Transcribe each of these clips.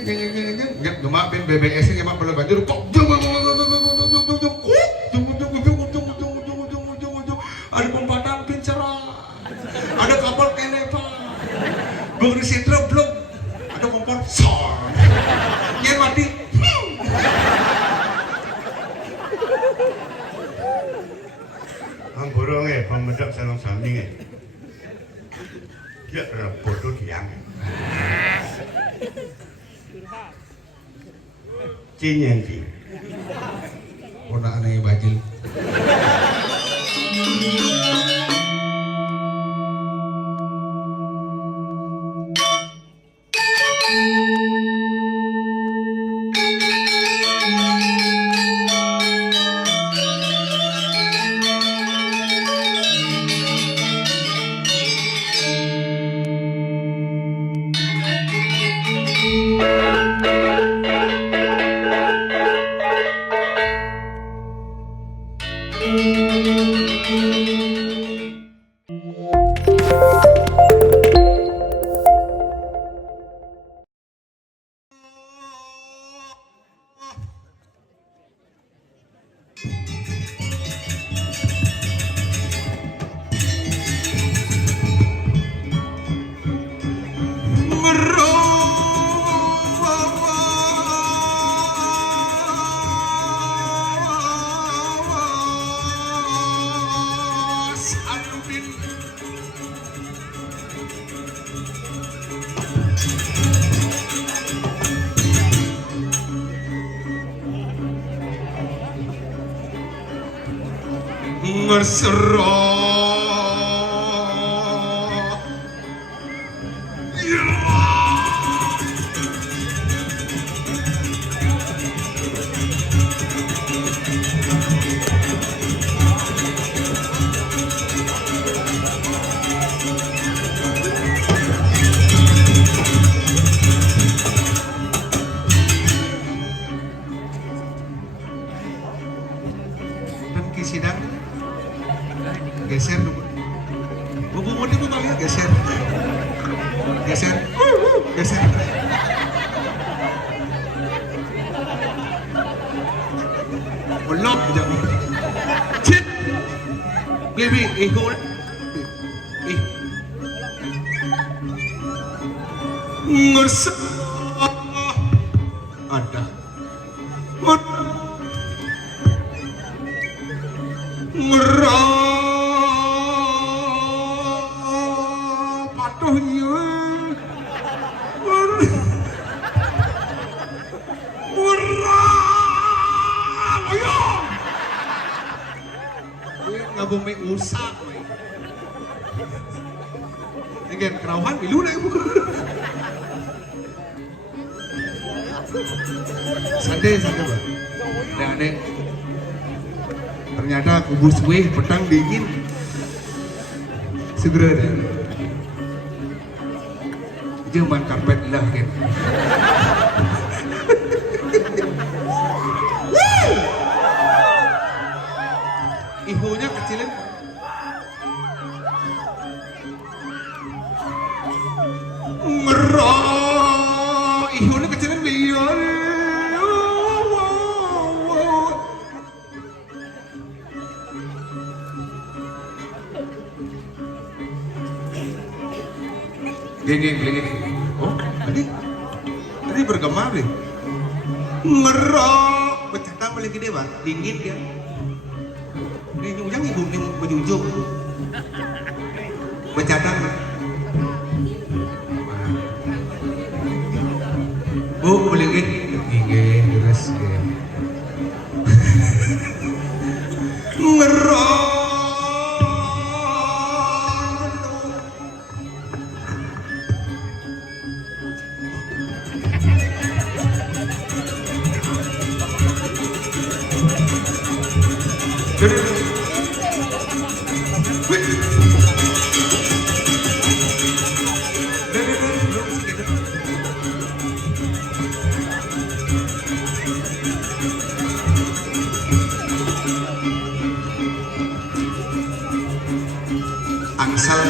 Gemakin BBS-nya gemak bola banjir kok ada pembatan pinceran ada kabel kenepa beri sidra blok ada kompor sor yang mati Amborongnya pemedak salam sandingnya dia adalah bodoh diang Cinyanti udah aneh bajil Ngerserah dan kisidang geser dulu. Buku ini kali ya geser. Geser. Geser. Belum jam. Cit. Baby, ikut. Ngersa. Ada. Ngerah. Patuh iya. Murah. Ayo. Ngabumi usak. Ini kerauhan milu na ibu. Santai Pak. Adek. Ternyata kubus gue petang dingin. Segera deh. Jangan karpet lah kan. Ihunya kecilin. Merah. Ihunya kecilin biar. Gini. Oh, tadi bergema deh. Ngerok, bercata paling gede bang, dingin dia. Ini ujang ibu yang berjunjung. Bercata. Oh, paling gede, terus. Ngerok. Angsal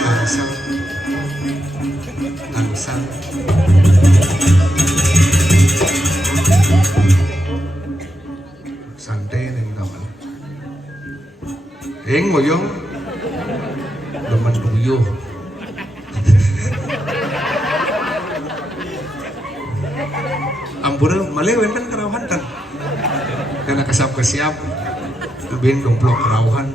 ngoyong demen duyuh. Ampura malewen kan kerawahan kan. Karena kasap kesiap lebih domplok kerawahan.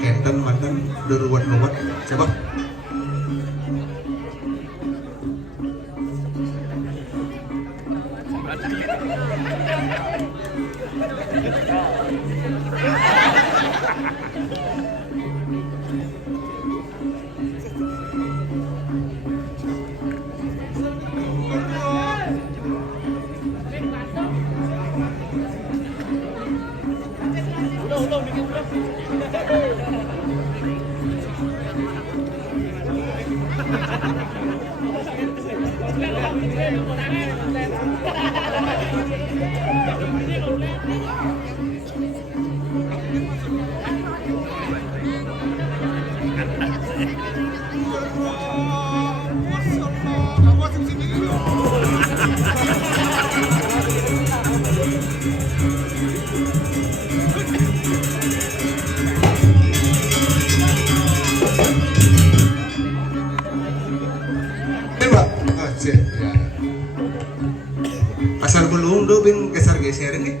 Kenten mantan deruat-ruat coba. Pasar belum do bin geser-geser ini.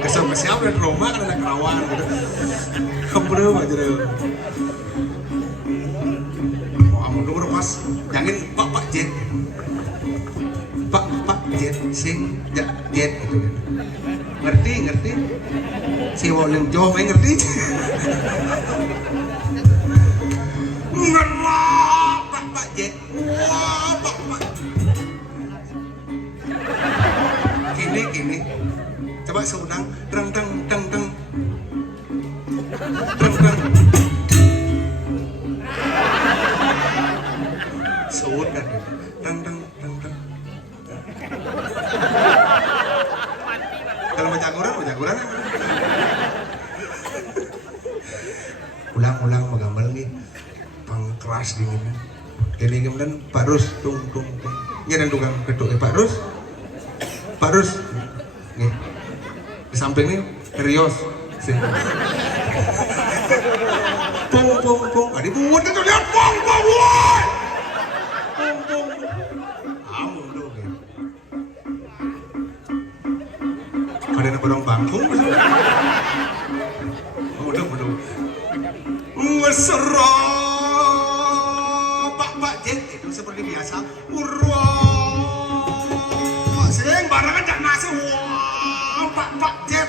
Kesel siapa dan Roma kan ada kerawan gitu. Kampung aja deh. Amun dulu pas jangan Pak Jet. Pak Jet sing Jet gitu. Ngerti si Woleng Jo main ngerti ngerwah Pak Jet wah Pak gini coba seudang dreng seudang dreng kalau macaguran ulang magambal nih pangkeras dingin kini kemudian Pak Rus tung nyeran tukang kedok Pak Rus nih di samping nih Rios pung ada buat itu lihat pung woi pung amun tuh ada yang barang bangkung mudah ngeserah Pak Jet itu seperti biasa sing barangan jak nasi wah Pak Jet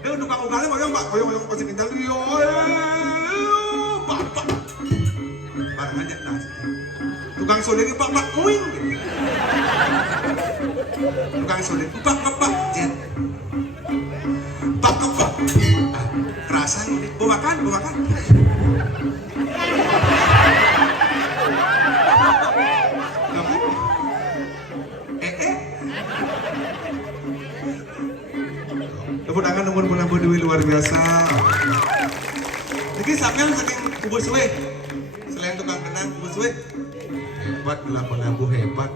dia tukang ugalnya mau Pak oyong pasti pintar yo Pak barangan jak nasi tukang sodeng Pak uing tukang sodeng Pak Jet Pak kerasan mau makan tepuk tangan nomor Dewi luar biasa. Jadi sampean saking kubu suwe selain tukang kenang kubu suwe hebat labu hebat.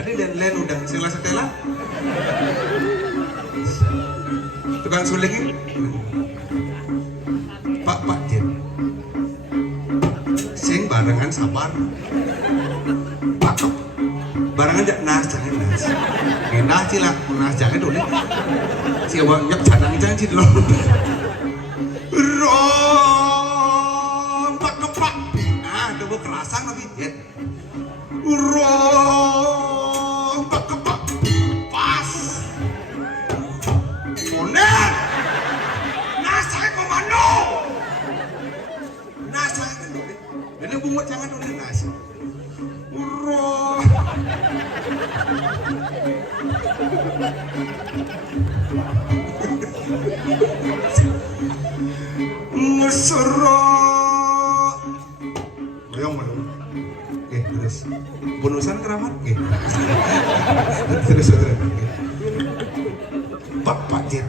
Ada dan lain udang sila setela tukang suling ini Pak Jet sing barengan sabar Pak barengan jak nas jangan nas enak cila nas jangan dulu si awak nyap cadang janji dulu rompak kepak nah coba kerasan tapi Jet rompak kepak pas moner nas saya komando nas saya dulu ini bungut jangan dulu nas ngeserok boyong terus bonusan keramat terus Pak Jet.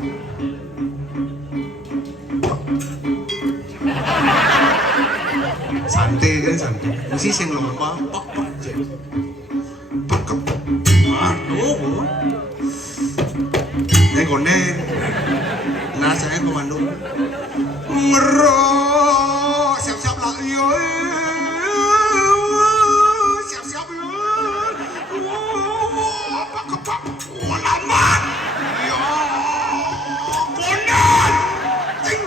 Santai kan santai. Mesti sing lomba Pak Jet. Pakep. Aduh. Ini konen. Nah saya komando. Ngerok. Siap-siap lah. Siap-siap ya. Pakep pak. Walaman. Ya. Konen. Cing.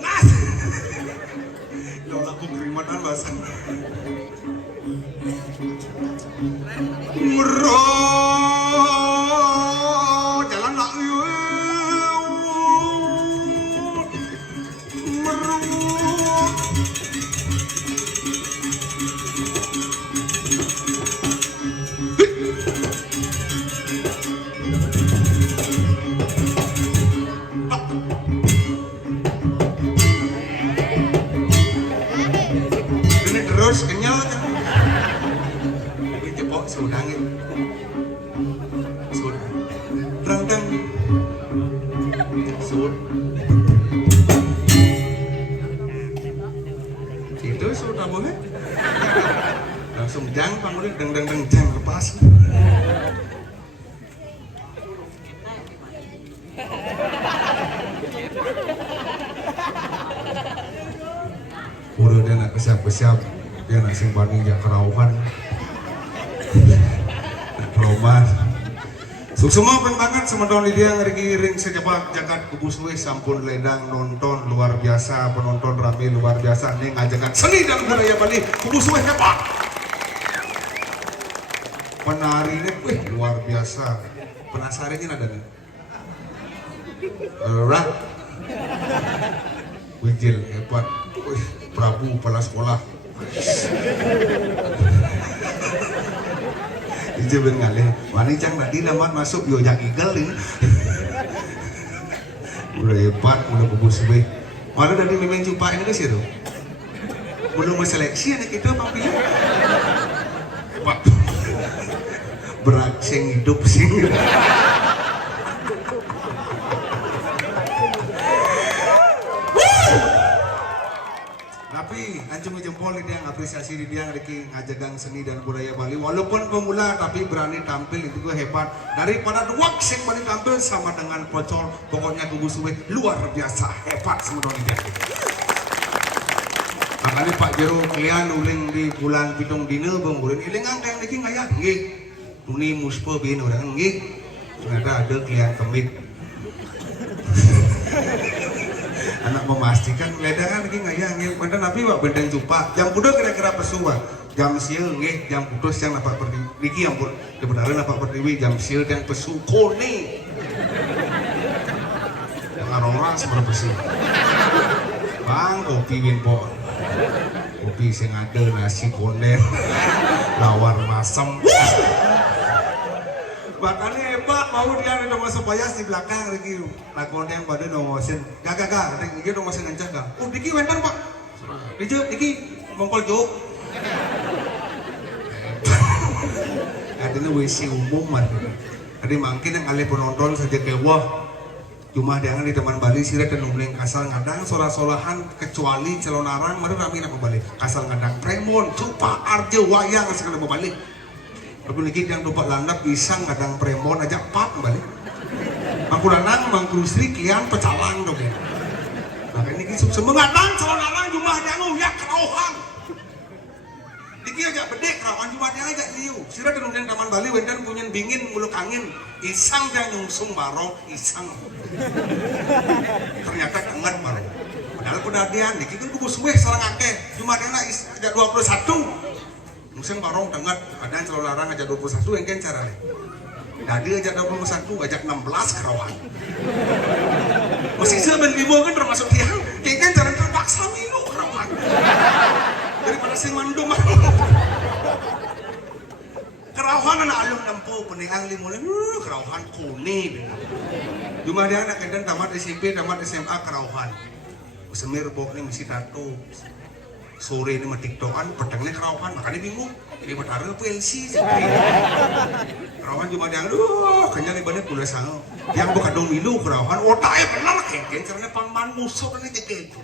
Nas. Lola kukrimatan bahasa. Merah jalan nak merah ini terus kenyal kan ini jepok sudangin sud rangkang sud itu sudah boleh langsung jang panggulnya deng deng deng jang lepas udah dia nak kesiap-kesiap dia nak simpan jak kerauhan Roman semua banget semedon dia ngerigi ring secepat jagat kubuswe sampun ledang nonton luar biasa penonton rame luar biasa nih ngajakan seni dan budaya Bali kubuswe hebat penari ini luar biasa penasarannya ada nih rak Wijil hebat Prabu kepala sekolah Ije ben ngalih, wani cang tadi namat masuk yo jak igel ini. Udah hebat, udah kubus be. Malah dari memang jumpa ini ke situ. Belum seleksi anak itu apa pilih? Hebat. Beraksing hidup sih. Tapi anjung jempol dia apresiasi dia ngajagang seni dan budaya Bali walaupun pemula tapi berani tampil itu gue hebat daripada dua sing paling tampil sama dengan pocol pokoknya kubus suwe luar biasa hebat semua dia makanya Pak Jero kalian uling di bulan pitung dina bang bulan iling angka yang lagi ngayak nggih tuni muspa bin orang nggih ternyata ada kalian kemit anak memastikan ledangan lagi ngayang pada nabi wak benteng cupak jam kuda kira-kira pesuah jam siil nggih jam kudus yang napak pertiwi niki ampun kebenaran napak pertiwi jam siil yang pesu kone yang orang seperti pesu bang kopi winpo kopi sing ada nasi konen lawar masam bahkannya hebat mau dia ada masuk payas di belakang lagi lakon yang pada nomosin gak ini nomosin ngancah gak diki wentan pak diki mongkol jok adanya WC umum man tadi mungkin yang kalian penonton saja kewah cuma jangan di teman Bali sirat dan numbling kasal ngadang solah-solahan kecuali celonarang mana kami nak Bali kasal ngadang premon cupa arje wayang sekali balik tapi lagi yang dopak landap isang kadang premon aja pap balik mangku lanang mangku istri kian pecalang dong ya nah ini semengadang celonarang jumlah jangan ya kerauhan diki aja bedek kerauhan jumlah jangan aja liu sirat dan numbling taman Bali wendan punya bingin muluk angin isang dan nyungsung barong isang ternyata dengar barong padahal pedadian diki kan kubus weh salah ngake cuma dia aja 21 musim barong dengar ada yang selalu larang aja 21 yang kan cara tadi aja 21 ajak 16 kerawan masih sebenarnya limo kan termasuk dia yang kan cara terpaksa milu kerawan daripada sing mandum kerawan anak alung nempu peningang limo kerawan kuning cuma dia anak kedan tamat SMP tamat SMA kerawan semir bok ini mesti tato sore ini mah tiktokan, pedangnya kerawakan, makanya bingung. Ini matahari PLC. Kerawakan cuma yang, kenyang ibaratnya kuliah sana. Yang bukan dong milu kerawakan, otaknya benar lah kengkeng, caranya paman musuh dan itu.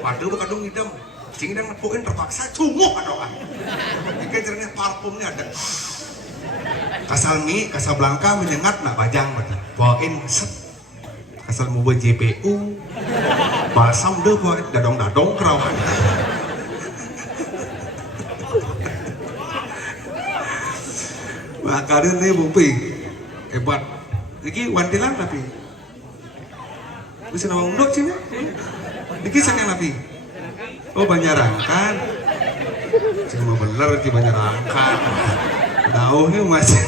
Padahal bukan dong idam, cing dan ngepukin terpaksa cumuh adokan. Ini caranya parfumnya ada. Kasalmi, Casablanca menyengat nak bajang betul. Bawain set. Kasal mau buat JPU, balsam deh buat dadong-dadong kerawan. Makanya nih bumpi hebat. Niki wantilan tapi bisa nama undok sih. Niki sangat nabi. Oh Banjarangkan. Cuma bener di Banjarangkan. Tahu nih masih.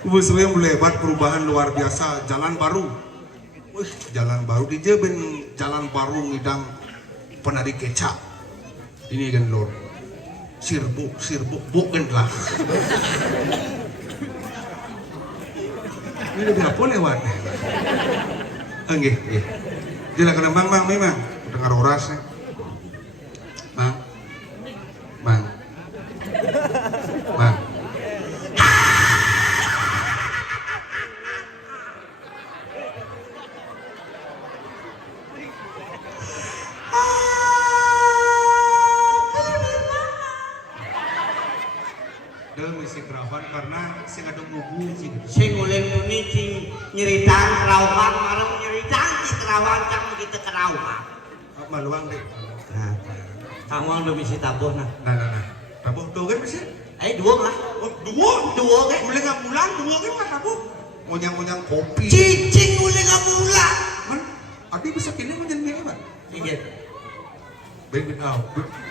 Bus yang melebat perubahan luar biasa, jalan baru. Jalan baru di Jeben, jalan baru ngidang penari kecap. Ini kan lor. Sirbuk bukan lah. Ini udah berapa lewat? Enggak. Jadi kena bang memang dengar orasnya. Bang. Misi kerawan karena sing ada ngubu sing ulen muni sing nyeritaan kerawan marang nyeritaan si kerawan kamu kita kerawan maluang deh. Nah kamu udah misi tabuh nah Tabuh tuh kan misi dua lah. Oh dua kan mulai nggak bulan dua kan mah tabuh ngunyang kopi cicing mulai nggak bulan kan adi bisa kini menjadi apa iya baik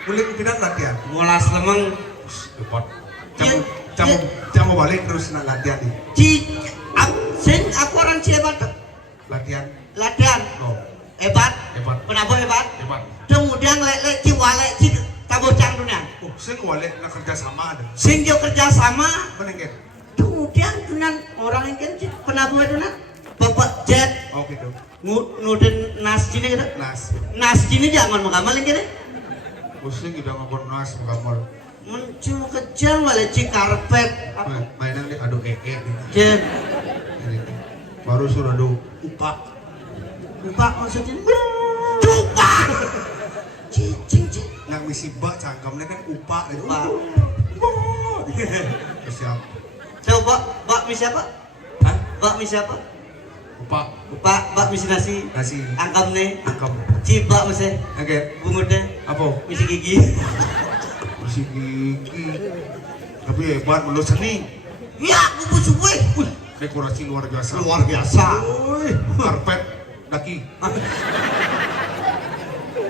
mulai tidak latihan mulas lemeng cepat Jamu balik terus nak latihan nih. Sing aku orang Cilebat. Latihan. Oh. Hebat. Kenapa hebat? Kemudian lek ciwalek tabuh cang dunia. Oh, sing walek nak kerja sama ada. Sing dia kerja sama. Menengger. Kemudian dunan orang yang kan penabuh dunan. Bapak jet. Oh gitu. Nuden nas cini gitu. Nas cini jangan mengamal yang gini. Pusing kita ngomong nas mengamal. Mencium kejang wale karpet mainan deh aduh jen baru suruh aduh upak maksudnya upak cicing yang misi bak cangkamnya kan upak siap coba bak misi apa? Bak misi apa? upak bak misi nasi angkam cibak misi bungutnya apa? misi gigi si gigi tapi hebat menurut seni ya kubu suwe dekorasi luar biasa karpet daki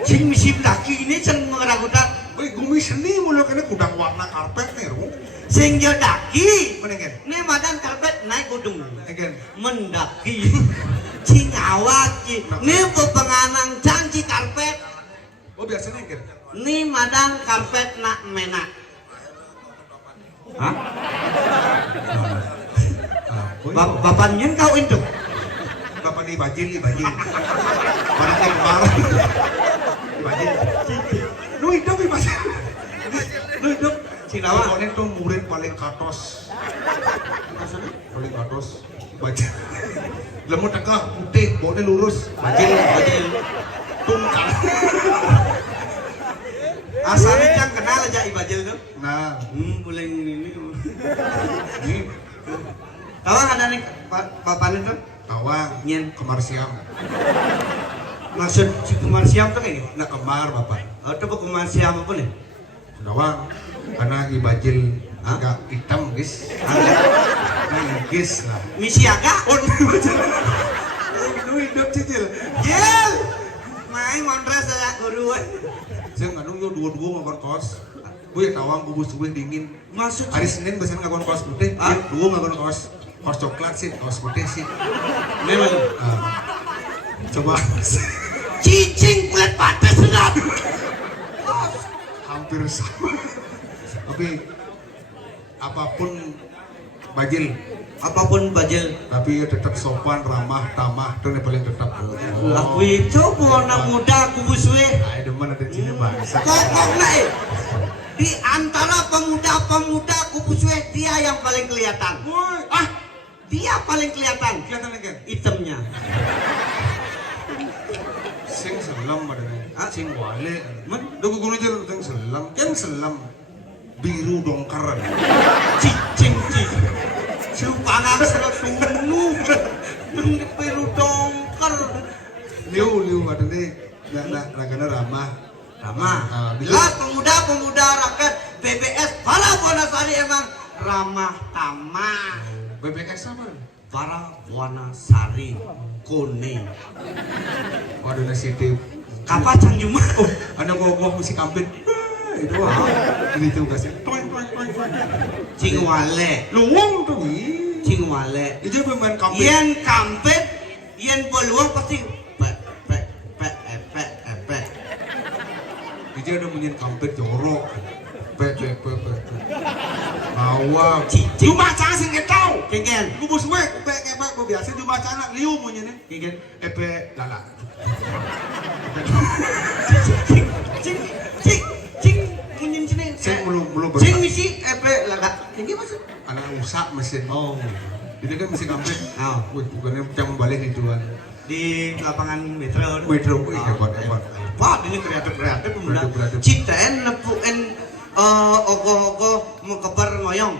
sing misi daki ini sing mengeragutan gumi seni mulai kena kudang warna karpet nih sing dia daki menengin ini madan karpet naik kudung mendaki sing awak ini pepenganang janji karpet oh biasanya kan ini madang karpet nak menak. Hah? Bapak nyen kau itu? Bapak ni bajil. Mana kembar? Bajil. Lu hidup di pasar. Lu hidup. Cinawa. Kau itu murid paling katos. Paling katos. Bajil. Lemut tengah putih, baunya lurus. Bajil. Tungkal. Asalnya yang kenal aja ibajil tuh. Nah, boleh ini. Tawang ada nih papan itu? Tawang. Nyen Kemar siam. Maksud si kemar siam tuh kayak gini? Nak kemar bapak. Oh, itu kemar siam apa nih? Tawang. Karena ibajil agak hitam guys. Guys lah. Misi agak? Oh, lu hidup cicil. Jil. Main montras saya guru. Saya nggak nunggu dua ngakon kos. Bu ya tawang bubus dingin. Maksud hari Senin biasanya ngakon kos putih. Dua ngakon kos coklat sih, kos putih sih. Memang. Coba. Cicing kulit patas sedap. Hampir sama. Tapi apapun bajil. Tapi ya tetap sopan, ramah, tamah. Itu yang paling tetap. Aku itu warna muda, aku busue. Demen ada cina bangsa. Kokok naik. Di antara pemuda-pemuda kupu suwe dia yang paling kelihatan. Woi, Dia paling kelihatan. kelihatan lagi. Hitamnya. Sing selam padahal. Sing wale. Men? Dugu guru jalan sing selam. Yang selam biru dongkar. Cicing. Supangang seletunu. Biru dongker. Liu ada nih. Nagana ramah. Jelas pemuda-pemuda rakyat BBS para Wanasari emang ramah tamah. BBS apa? Para Wanasari Kone. Waduh nasi tip. Kapal Cangjuma. Ada gua musik kampit. Itu ini tuh kasih. Toing. Cingwale. Luang tuh. Cingwale. Itu pemain kampit. Yen kampet, yen peluang pasti pe. Dia ada bunyiin kampet jorok. Pe. Bawa. Cicing. Lu baca sih nggak tahu. Kengken. Gue bos gue, kayak gue biasa di baca anak liu bunyinya. Kengken. Epe lala. Cing. Munyin sini. Saya belum Cing misi lagak. Kengken masuk. Anak rusak mesin. Oh. Ini kan mesin kampet. Oh. Wih, bukannya yang balik ituan. Di lapangan metro. Wih, hebat. Wah, ini kreatif pemuda. Kreatif. Ciptain nepuin ogo-ogo mengkebar ngoyong.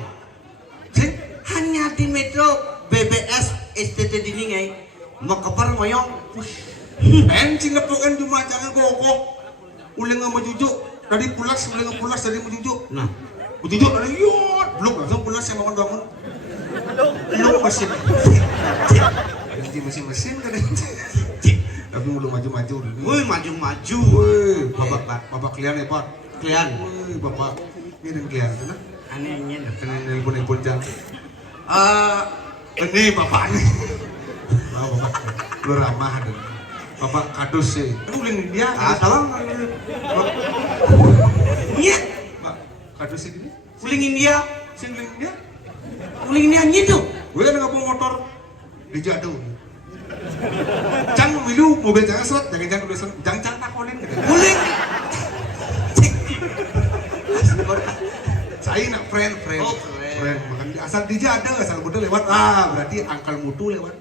Sing, Hanya di metro BBS STT dini ngai mengkebar ngoyong. encing nepukan cuma jangan kokoh. Uling sama jujuk. Dari pulas dari menjujuk. Nah, Menjujuk dari yot. Belum langsung pulas saya bangun. Belum mesin. Mesin kan. Tapi belum maju dulu. woi maju. Woi, bapak kalian hebat. Kalian Woi, bapak ini kalian mana? anehnya. Kena nelpon jang. Ini bapak nih. Bapak, lu ramah deh. Bapak kadus sih. Aku uling dia. Tolong. Iya, Pak, kadus sih gini. ulingin dia. Sing uling dia. Ulingin dia nyitu. Gue kan ngapung motor di jatuh. Cang milu mobil jangan seret, jangan udah seret, jangan takonin gitu. Uling. Saya nak friend. Oh, friend. Makan asal dia ada, asal udah lewat. Berarti angkal mutu lewat.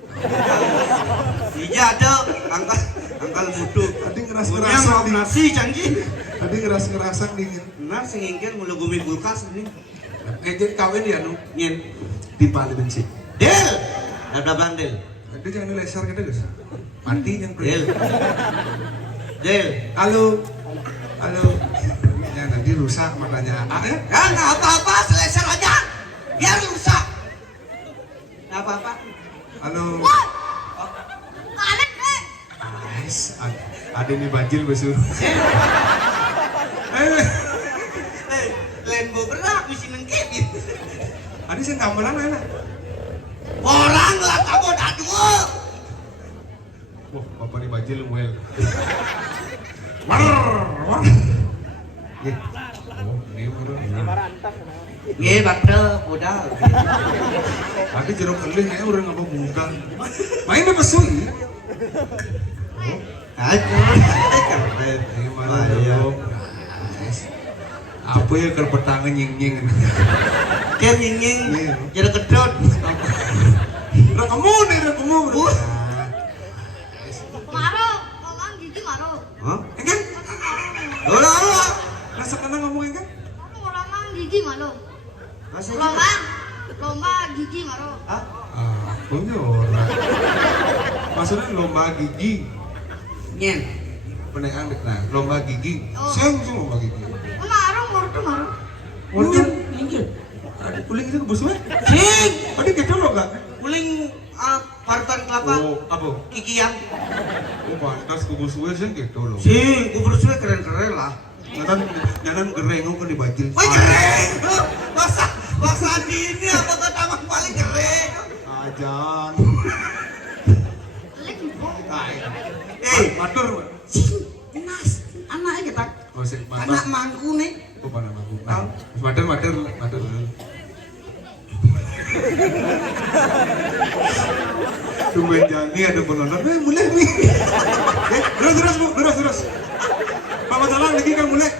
Iya ada angkal mutu. Tadi Punya ngerasa nasi canggih. Tadi ngerasa dingin. Benar singingkan mulu gumi kulkas ini. Ngejek kawin dia nu Nyen. di Bali bensin. Del. Ada bandel. Dia jangan leser gitu guys. Mati yang Del. Halo. Ya nanti rusak matanya. Ya? Ya nggak apa-apa, selesai aja. Biar rusak. Nggak apa-apa. Halo. Kanan, Guys, ada nih banjir besur. Lembo berak mesti nengkit. Ada sih gamelan enak. Orang lah kamu aduh. Wah, bapak nih banjir well. Ini Nggih, bakal modal. Tadi jeruk keling ya udah ngapa buka. Mainnya pesui. Gimana dong? Apa ya ke petangan nying-nying. Kayak nying jadi kedot. Kamu. Maro, ngomong gigi maro. Hah? Enggak? Olah. Rasa kena ngomong enggak? Ngomong gigi maro. Masih Lomba gigi maro. Hah? Punya orang. Maksudnya lomba gigi. Nyen. Pendengar nah, lomba gigi. Oh. Sing lomba gigi. Maro, maro. Waduh, ada kuling itu bos gue. Sing. Tadi gitu loh enggak? Uling parutan kelapa. Oh, apa? Kikian. Oh, pantas ke bos gue sih gitu loh. Sing, kubur suwe keren-keren lah. Nyanan gereng kan dibajil. Woi keren. Masa ini apa ketamak paling keren. Ajan. Lek Matur. Nas, anaknya kita. Oh, sih, Anak mangku nih. Itu mana aku? Matur. Tungguin Jani ada penonton. Mulai nih. Terus. Bapak jalan lagi kan mulai.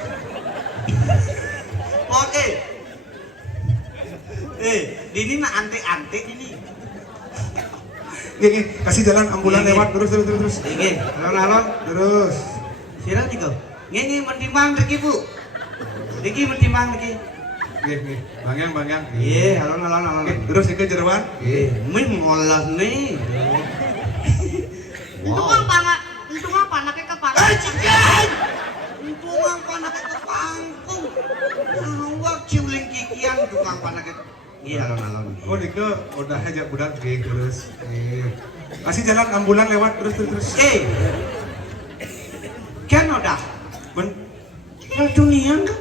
Oke. Ini mah ante-ante ini. Gini, kasih jalan ambulan Gini. lewat terus. Ini, alon-alon. Terus. Sira tiga. Ini mentimang lagi bu. Lagi mentimang lagi. Gini, bang yang. Iya, alon-alon. Terus ke jeroan. Min ngolah nih. Untung apa anaknya kepala. Tukang panak ke pangkung. Awak ciuling kikian tukang panak ke. Iya, alon-alon. Oh Dike udah aja budak terus. Kasih jalan ambulan lewat terus. Kan udah. Ben, Dunia kan?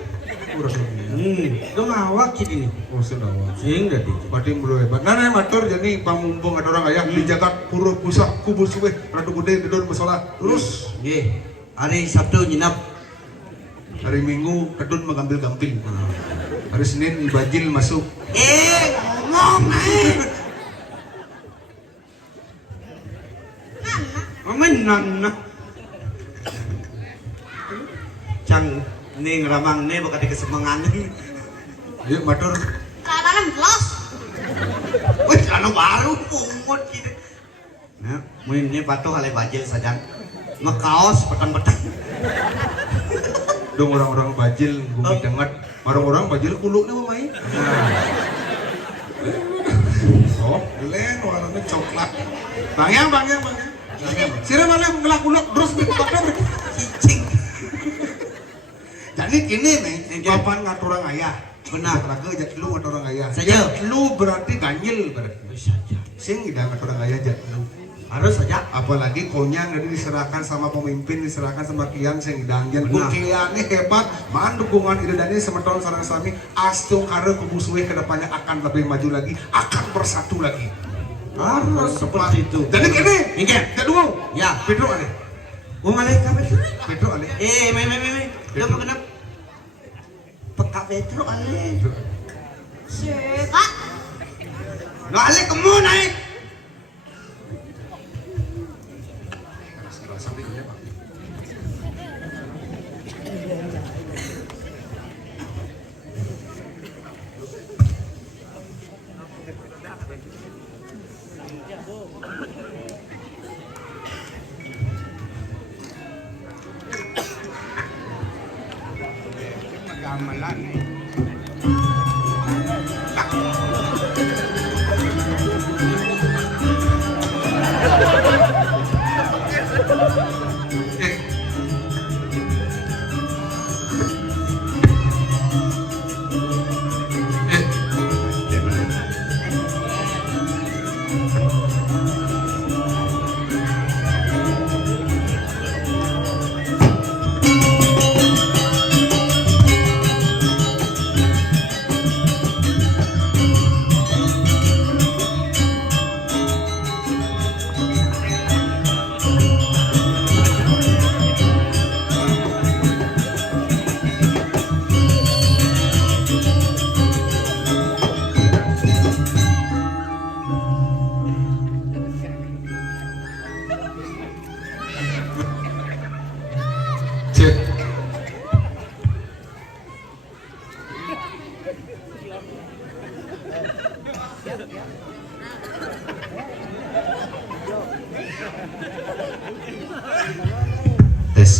udah dunia. Lu ngawak jadi nih. Oh sudah. Sing dah di. Berarti belum hebat. Nah, matur jadi pamumpung ada orang ayah di jagat pura pusat kubur suwe radu gede dedon masalah. Terus Ye, hari Sabtu nginap. hari Minggu kedun mengambil gamping. Hari Senin ibajil masuk. Ngomong Nana. Cang ning ramang ne bakal dikesemangan. Yuk matur. Celana gelas. Wih, celana baru umut gitu. Nah, ini patuh kali bajil saja. Ngekaos petang-petang. Dong orang-orang bajil bumi dengat. Orang-orang bajil kuluknya mau main. Oh, len warnanya coklat. Bang yang. Sira malah ngelak kuluk terus pakai Cicing. jadi gini nih, papan ngaturang ayah. Benar. Raga jat lu ngaturang ayah. Saja. Lu berarti ganjil berarti. Saja. Sing tidak ngaturang ayah jat lu. Harus saja. Apalagi konyang nanti diserahkan sama pemimpin, diserahkan sama kian sing dangjan. Benar. Kiannya hebat, maan dukungan idedanya semeton sarang sami. Astung kare kubusuwe kedepannya akan lebih maju lagi, akan bersatu lagi. Harus seperti itu. Jadi gini, Mingkem. kedua, Ya. Pedro ale, Waalaikumsalam. Pedro ale. Lu mau kenapa? Peka Petro ale. Kak, No ale kamu naik. Gamelan nih. Cek. Tes.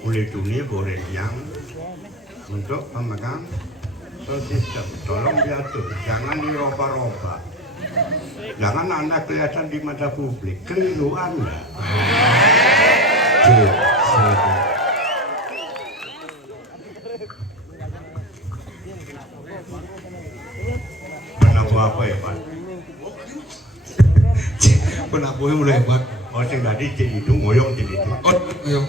Oleh dunia goreng yang untuk pemegang sistem tolong diatur, jangan diroba-roba. Jangan Anda kelihatan di mata publik, keliru Anda. Cek. Kenapa apa ya Pak? Penabuhnya mulai hebat. Oh sing tadi cek itu ngoyong cek itu. Oh, ayo.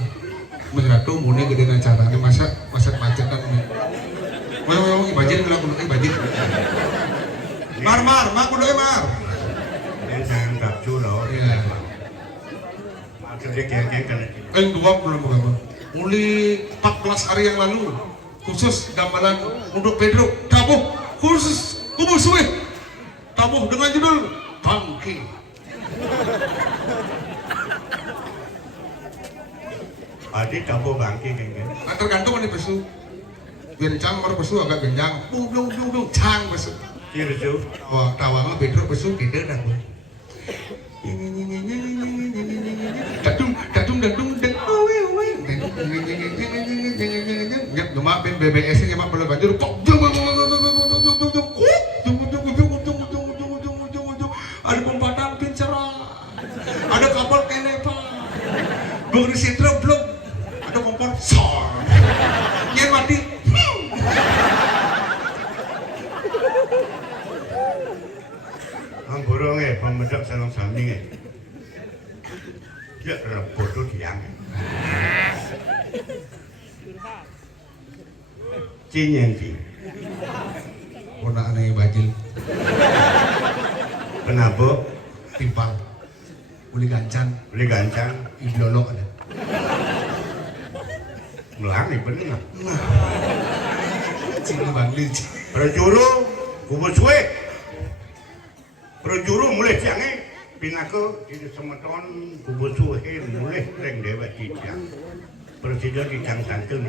Menyatu mune gede caranya masak macet kan. Ngoyong ibajin kalau kudu ibajin. Mar, mak kudu mar. Ini jangan gapcu loh. Iya. Maksudnya kira-kira kan. Yang dua belum gambar. Mulai 14 hari yang lalu khusus gambaran untuk Pedro tabuh khusus kubur suwe tabuh dengan judul Bangki. Adik campur bangki kan. Tergantung nih besu. Gencang baru besu agak genjang. Bung cang besu. Iya betul. Wah, tawangnya bedro besu gede dah. Dadung deng. Cuma ben BBS nya cuma perlu baju pok. Ada pempatang pin cerah. Ada kapal kelepa. Bung Sitra belum. Ada kompor sor. Nyen mati. Ang burungnya pemedak salam sampingnya. Dia repot tuh tiang. Cinyenti. Kona aneh bajil. Kenapa? Timpal. Uli gancan. Beli gancang. Iblolok ada. Melang nih bener. Cina bangli. Perjuru, kubur suwe. Perjuru mulai siangnya. Pinaka di semeton kubur suwe mulai reng dewa cicang. Presiden cicang santel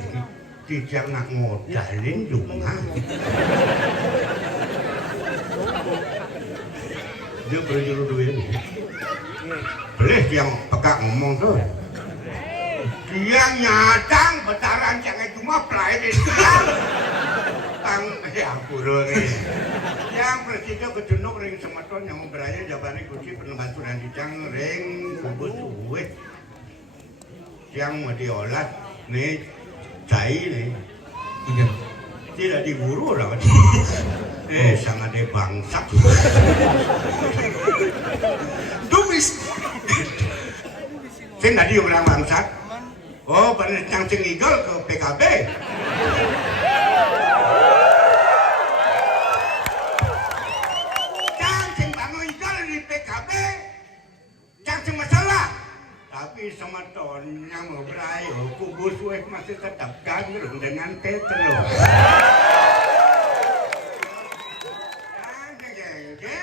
cicang nak ngodalin juga. Dia perjuru duit ini. Boleh yang peka ngomong tuh. Dia nyadang betaran jangan cuma pelai tiang. Tang ya burung ini. Yang presiden kedunuk ring semeton yang beraya jabani kunci penembaturan cicang ring kubur suwe. Yang mau diolah nih cai nih. Iya. Tidak diburu lah. Sangat ada bangsa. Dumis. Saya tadi orang bangsat. Oh, benar yang cengigal ke PKB. Cang bangun igal di PKB. Cang masalah. Tapi sama ton yang mau berayu, kubur suwe masih tetap ganggu dengan tetelo.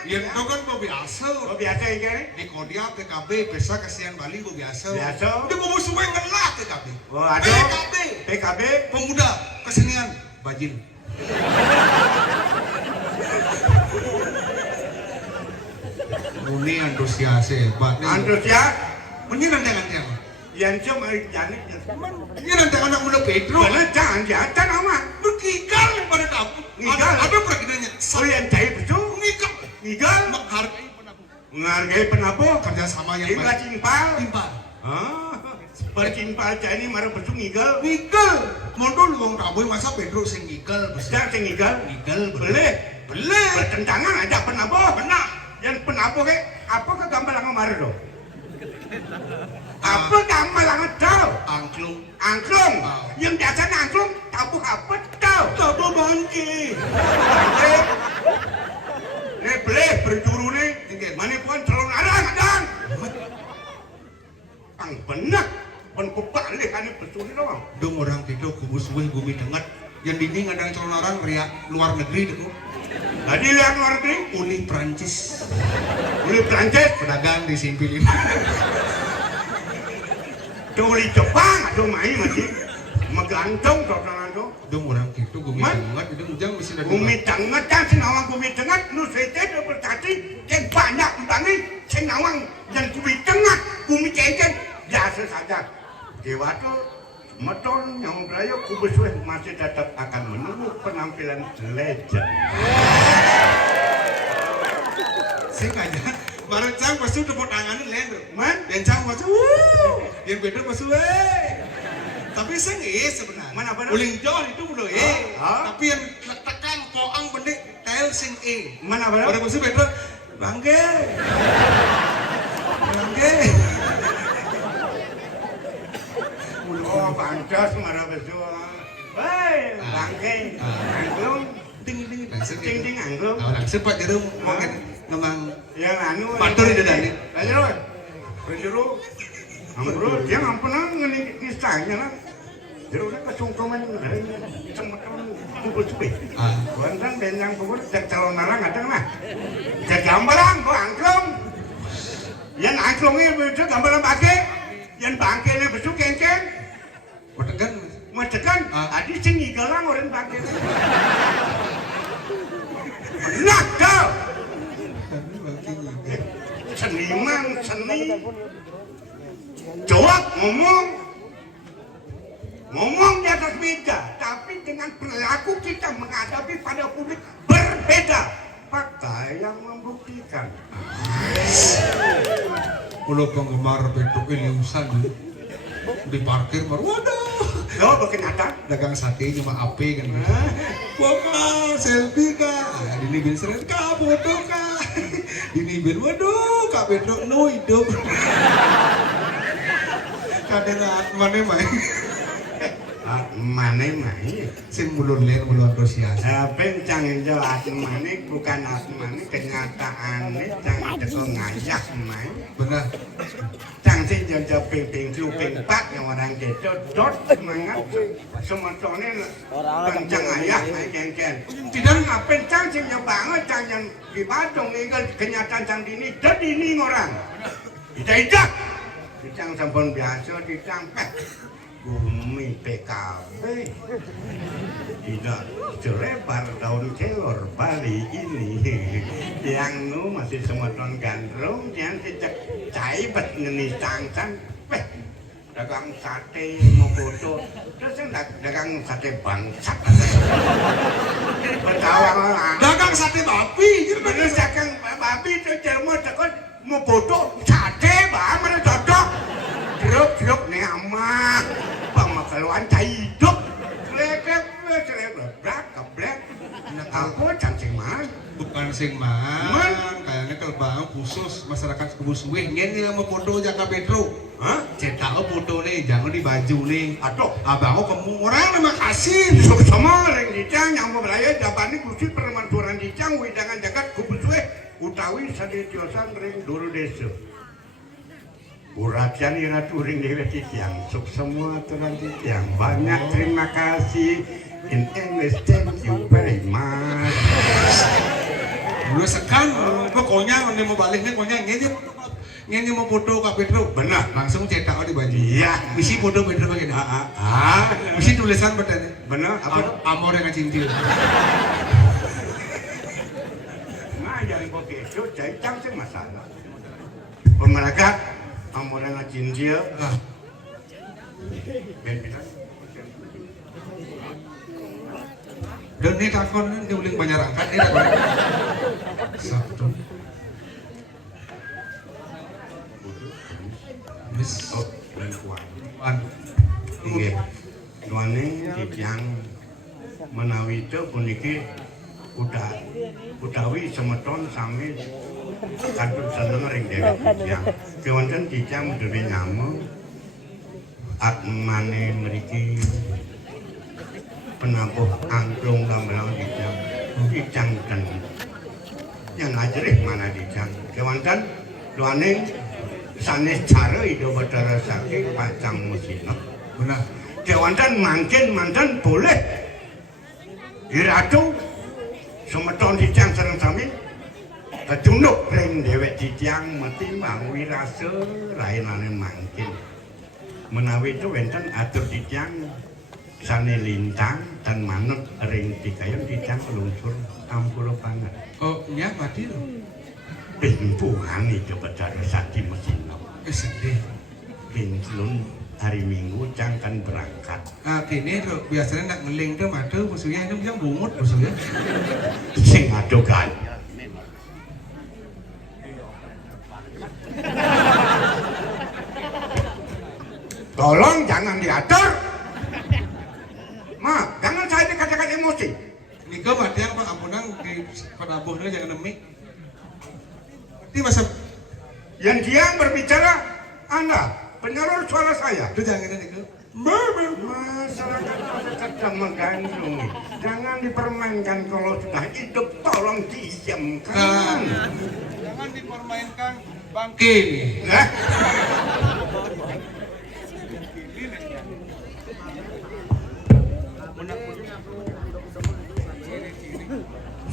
Yang itu kan biasa. Oh biasa ini? Di Kodia PKB pesta kasihan Bali biasa. Biasa. Di kubur suwe ngelah PKB. Oh ada. PKB pemuda kesenian bajil. Muni antusias hebat. Antusias? Menyenangkan. Yang cuma janik. Menyenangkan anak muda Pedro. Karena jangan amat. Berkigal pada dapur. Ngigal. Ada perginanya. Oh yang cahaya betul. Ngigal. Menghargai penabuh. Kerjasama yang baik. Cimpal. Ah. Percimpal cahaya ini marah betul ngigal. Ngigal. Mondol wong taboy masa Pedro sing ngigal. Besar sing ngigal. Ngigal. Boleh. Bertentangan aja penabuh. Benar. Yang penabuh ke apa ke gambar yang marah do? Apa gambar yang tau? Angklung. Yang biasanya angklung tabuh apa tau? Tabuh bangki. Boleh berjuru nih. Mana pun calon arang dan. Ang benak. Pun kupalik kan betul doang. Dong orang itu kubus suwe gumi dengat. Yang dinding ada calon orang ria luar negeri itu. Tadi lihat luar negeri. Uni Prancis. Pedagang disimpilin. Uli Jepang aduh main masih. Megantong totalan tuh. Dong orang itu gumi dengat itu ujang mesti ada. Gumi dengat kan senawang gumi dengat nu sete berkati yang banyak bangi senawang yang gumi dengat gumi cengken biasa saja. Dewa tuh meton yang beraya kubus masih tetap akan menunggu penampilan legend. Saya aja. Barang cang pasti udah mau tanganin lendo. Man, dan cang macam yang beda pasti tapi saya nggak sebenarnya. Mana benar? Uling jauh itu udah tapi yang tekan poang benek tel sing Mana benar? Orang pasti beda. Bangke. Oh, pancas marah betul. Hei, bangke, angklung, Ting ting angklung. langsung pak jarum mungkin ngemang Yang anu. Bantul itu tadi. Lanjut, penjuru. Ampun, dia ampun ngene kisahnya lah. Jeruknya kesungkongan dari semeton kubur suwe. Wonten benjang kubur calon narang ada mah. Jadi gambaran kok angklung. Yang angklungnya betul gambaran bangke. Yang bangke ini betul kenceng. macekan, adi sing igalang orang pakai. Benar kau. Seniman, seni. Jawab ngomong di atas meja, tapi dengan perilaku kita menghadapi pada publik berbeda. Fakta yang membuktikan. Kalau penggemar bentuk Iliusan di parkir baru waduh. Lo bikin ada? Dagang sate cuma ape kan. Wah, selfie kak. Dini bin seret kak foto kak. Dini bin waduh kak Pedro no hidup. Kadang mana main. Mana main? Sing mulun len mulun antusias. Bencang itu asmane bukan asmane kenyataannya cang itu ngajak main. Benar. Cang sih jaga ping ping pak yang orang gitu dot semangat semuanya bencang ayah main kengken. Tidak ngapain cang sih banget cang yang di Badung ini kenyataan cang ini jadi ini orang. Tidak. Cang sampun biasa dicang bumi PKB tidak selebar daun kelor Bali ini yang nu masih semeton gandrung yang sejak caibet ngeni cangcan dagang sate mau foto terus dagang sate bangsat bertawang Dagang sate babi. terus dagang babi itu jelma cekot mau foto sate bah mana cocok jeruk nih amak pemakaluan cai hidup selekep keblek aku cancing mah Bukan sing man, kayaknya kelbang khusus masyarakat Kebusuwih ngen yang mau foto Jaka Pedro. hah? Cetak lo foto nih, jangan di baju nih. Aduh Abang kamu orang terima kasih. semua orang dicang yang mau belaya jabani kursi permanturan dicang widangan jagat Kebusuwih utawi sadetiosan ring dulu desa Urajan ira turing dewe titiang suk semua tulang titiang banyak terima kasih in English thank you very much. Dulu sekan, pokoknya ini mau balik nih, pokoknya ngenya mau foto Kak Pedro. Benar. Langsung cetak di baju. Iya. Misi foto Pedro begini. Misi tulisan bertanya. Benar apa? Amor dengan cincin. Nah yang begitu jadi sih masalah pemerintah amor dengan cincin Dan ini takon ini uling banyak angkat ini takon. Satu. Mis. oh dan kuat Wan. inggih nuane titiang menawi itu puniki utawi semeton sami kadung seneng ring dhewe titiang kewonten titiang dhewe nyamuk atmane mriki penabuh angklung gamelan dicang dan yang ajarih mana dicang kewantan luaning sanes cara itu betara saking pacang musina Benar. kewantan mantan boleh iratu semeton dicang sareng sami ketunduk ring dewek dicang metimbang wirase lainane mangkin menawi itu wenten atur dicang sane lintang dan manut ring dikayon dicang lungsur ampura banget. Oh, ya mati loh. Pimpuhan itu betara sakti mesina Sedih. pintlun hari Minggu cangkan berangkat Ini tuh biasanya nak ngeling tuh madu musuhnya itu yang bungut musuhnya. sing adogan tolong jangan diatur ma jangan saya dikatakan emosi Nika mati yang pak ampunan di penabuhnya jangan demi. Ini masa yang dia berbicara Anda penyalur suara saya itu jangan Nika. masyarakat sedang menggandrungi jangan dipermainkan kalau sudah hidup tolong didiamkan Jangan dipermainkan bangke nih. nah.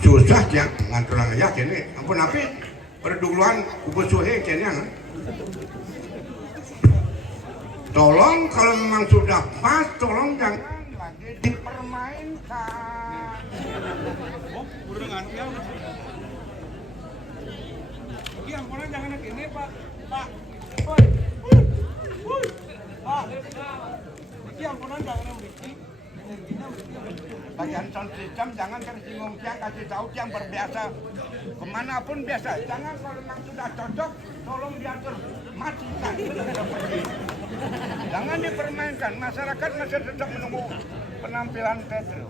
susah yang ngantulang aja kini ampun api berduluan kubus suhe kini tolong kalau memang sudah pas tolong jangan dipermainkan. Oh, udah dengan yang. Iya, ampun jangan naik ini, Pak. Pak. Woi. Woi. Pak. Iya, ampun jangan yang begini. Bagian sound system jangan tersinggung tiang, kasih tahu tiang berbiasa kemanapun biasa. Jangan kalau memang sudah cocok, tolong diatur, matikan. Jangan dipermainkan, masyarakat masih tetap menunggu penampilan Pedro.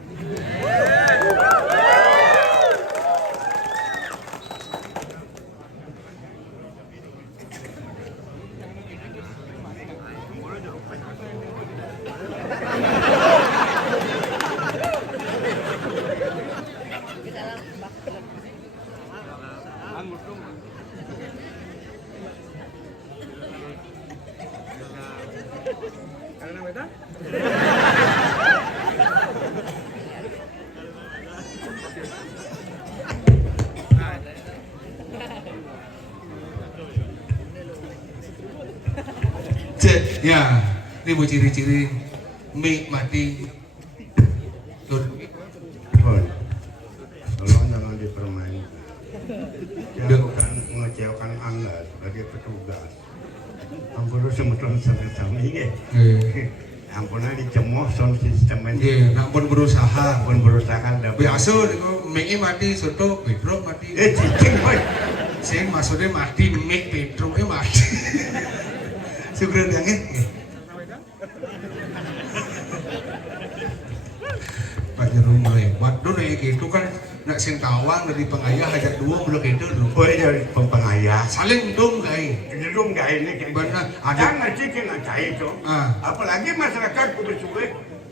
Ya, ini bu ciri-ciri mie mati. Tuh. Tolong jangan dipermainkan. Dia bukan mengecewakan Anda sebagai petugas. Ampun semeton sama-sama ini. Ampunnya dicemooh sound system ini. Iya, ampun berusaha. Ampun berusaha. Biasa itu mie mati, soto, Pedro mati. Cicing boy. Saya maksudnya mati, mie Pedro mati. Syukur yang ini. Pak Jerum lewat, do naik itu kan nak sing tawang dari pengayah hajat dua udah gitu dulu. Oh dari pengayah. Saling dong guys. Belum gak ini kayak Benar, ada. jangan cikin aja itu. Apalagi masyarakat kubu-kubu,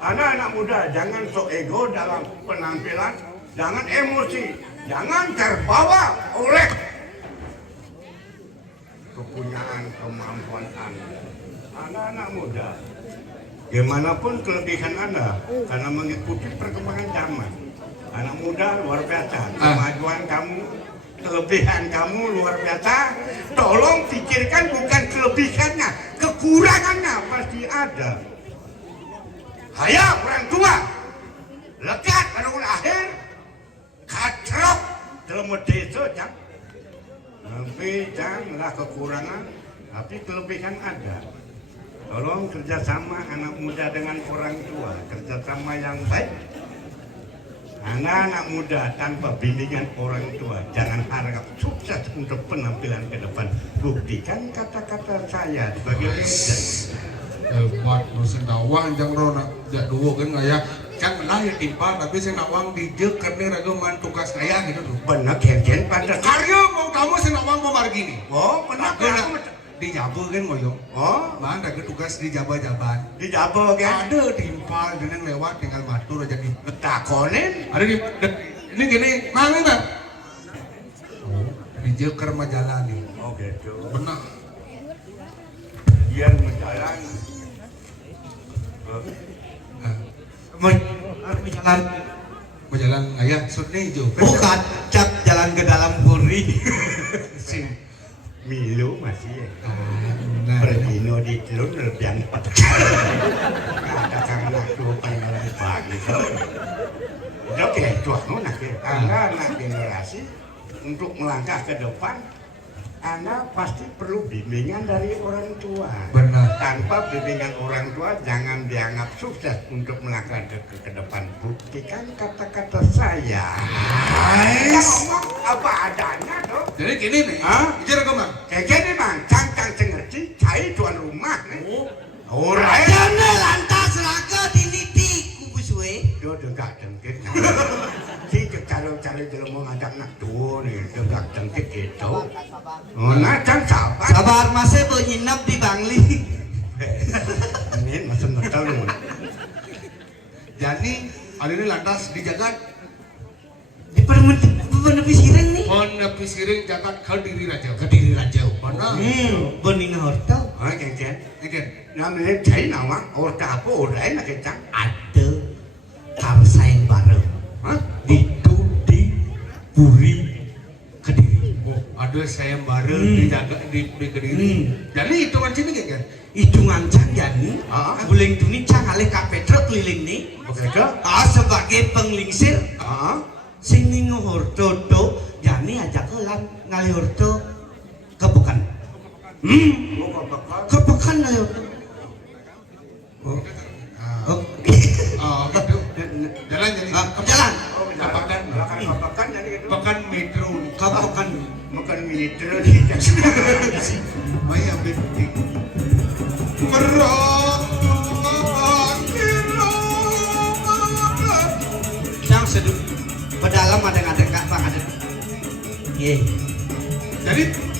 anak-anak muda jangan sok ego dalam penampilan, jangan emosi, jangan terbawa oleh kepunyaan kemampuan Anda. Anak-anak muda, bagaimanapun kelebihan Anda karena mengikuti perkembangan zaman. Anak muda luar biasa, kemajuan kamu, kelebihan kamu luar biasa. Tolong pikirkan bukan kelebihannya, kekurangannya pasti ada. Hayya orang tua, lekat pada akhir, kacrok dalam desa jang. Tapi janganlah kekurangan, tapi kelebihan ada. Tolong kerjasama anak muda dengan orang tua, kerjasama yang baik. Anak-anak muda tanpa bimbingan orang tua, jangan harap sukses untuk penampilan ke depan. Buktikan kata-kata saya sebagai presiden. Buat nusin tawang jang rona, jak dua kan ngaya. Kan lah ya timpa, tapi saya nawang dijek karena ragaman tugas saya gitu tuh. Benar kerjaan pada Karya mau kamu saya nawang mau margi nih. Oh, benar Aku di Jabo kan ngoyong. Oh, Mana ada tugas di jabat-jabat. di Jabo kan? Ada timpal dan lewat tinggal matur aja nih. Takonin. Ada di ini gini, mana kan? Di jeker majalah nih. Oh gitu. Benar. Dia berjalan. Majalah ayah sudne hijau. Bukan, cap jalan ke dalam gurih. Sing Milo masih ya. Nah, Pergino di telur lebih empat. Katakan aku panggilan pagi. Oke, tuh nak anak generasi untuk melangkah ke depan, Anda pasti perlu bimbingan dari orang tua. Benar. Tanpa bimbingan orang tua, jangan dianggap sukses untuk melangkah ke depan. Buktikan kata-kata saya. Nice. Ngomong apa adanya dong. Jadi gini nih, bicara kemana? Kayak gini mang, cangkang cengerti, cai tuan rumah nih. Orang Jane lantas raga dilidik kubu suwe. dia degak dengkit. Si calo-calo jelema ngajak nak tuh nih, degak dengkit gitu. Oh, nah can sabar. Sabar masih mau nginep di Bangli. Ini masih betul. Jadi, hari ini lantas dijagat. Di penepi sireng nih. Menepi siring jagat Kediri Raja. Mana? Bening horta. Ah, kengken. Ikan. Namanya cai nama, orta apa orang nak kecang. Ada karsain bareng. Hah? Itu di Puri Kediri. Oh, ada terus saya bareng dijaga di Kediri. Jadi hitungan sini kan? Hitungan cang jani, Ah. guling tuni cang ale kapetro keliling nih. Oke dah. Sebagai penglingsir, sing ngurto to, jani ajak kelan ngalihurto kepekan. Kepekan ngalihurto. Oke. Oh gitu. Jalan jadi. Jalan. Kapakan jadi gitu. Pekan Metro. Kepekan. Bukan mitra di Maya binti. Cang seduh. Pedalam ada ngadeng kak bang ada. Ye. Jadi